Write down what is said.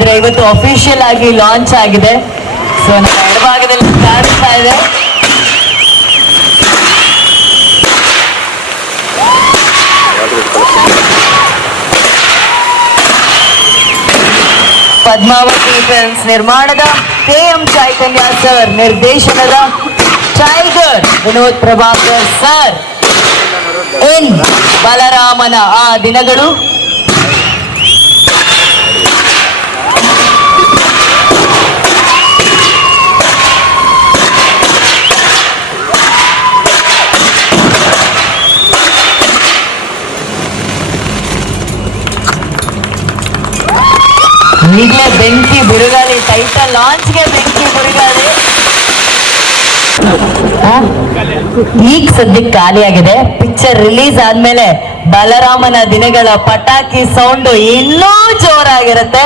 ಆದ್ರೆ ಇವತ್ತು ಅಫಿಷಿಯಲ್ ಆಗಿ ಲಾಂಚ್ ಆಗಿದೆ. ಸೊ ನಮ್ಮ ಎಡಭಾಗದಲ್ಲಿ ಕಾಣಿಸ್ತಾ ಇದೆ. ಪದ್ಮಾವತಿ ಫಿಲ್ಮ್ಸ್ ನಿರ್ಮಾಣದ KM ಚೈತನ್ಯ ಸರ್ ನಿರ್ದೇಶನದ ಟೈಗರ್ ವಿನೋದ್ ಪ್ರಭಾಕರ್ ಸರ್ ಇನ್ ಬಲರಾಮನ ಆ ದಿನಗಳು ಈಗಲೇ ಬೆಂಕಿ ಬಿರುಗಾಳಿ ಟೈಟಲ್ ಲಾಂಚ್ಗೆ ಬೆಂಕಿ ಬಿರುಗಾಳಿ ಈಗ ಸದ್ಯಕ್ಕೆ ಖಾಲಿಯಾಗಿದೆ. ಪಿಕ್ಚರ್ ರಿಲೀಸ್ ಆದ್ಮೇಲೆ ಬಲರಾಮನ ದಿನಗಳ ಪಟಾಕಿ ಸೌಂಡ್ ಇನ್ನೂ ಜೋರಾಗಿರುತ್ತೆ.